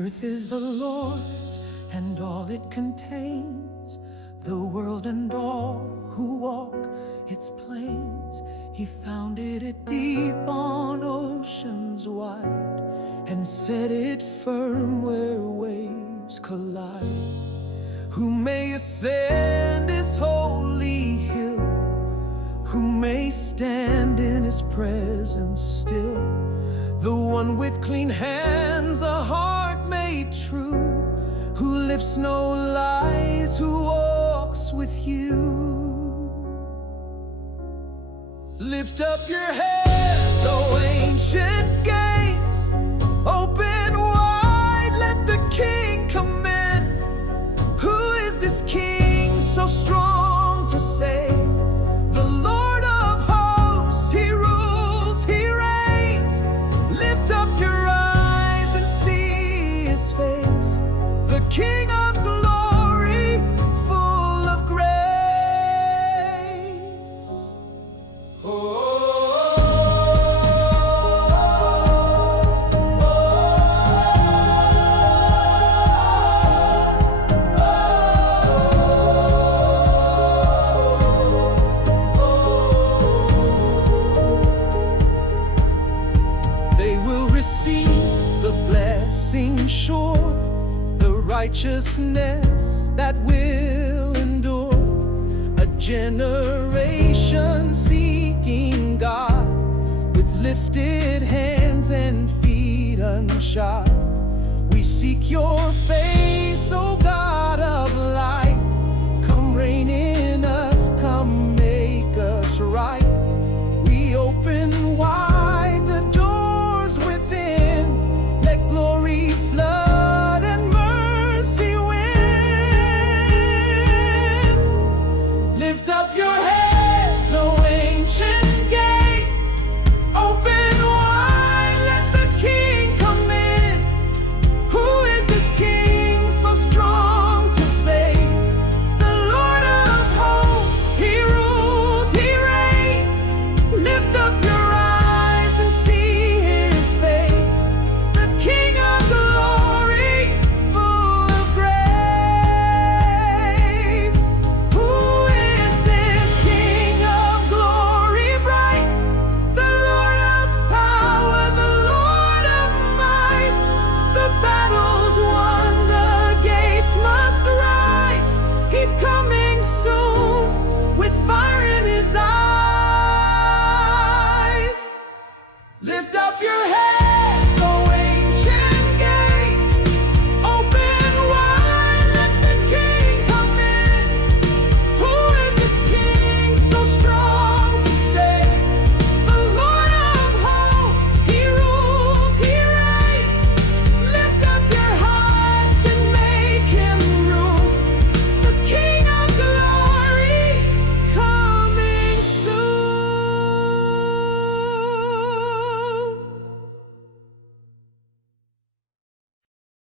earth is the Lord's and all it contains, the world and all who walk its plains. He founded it deep on oceans wide and set it firm where waves collide. Who may ascend his holy hill? Who may stand in his presence still? The one with clean hands, a heart made true, who lifts no lies, who walks with you. Lift up your heads, O ancient gates, open wide, let the King come in. Who is this King so strong to save? The Lord of hosts, he rules, he reigns. Lift up your eyes and see his face, the King of glory, full of grace. They will receive the blessing sure, the righteousness that will endure. A generation seeking God, with lifted hands and feet unshod. We seek your face, O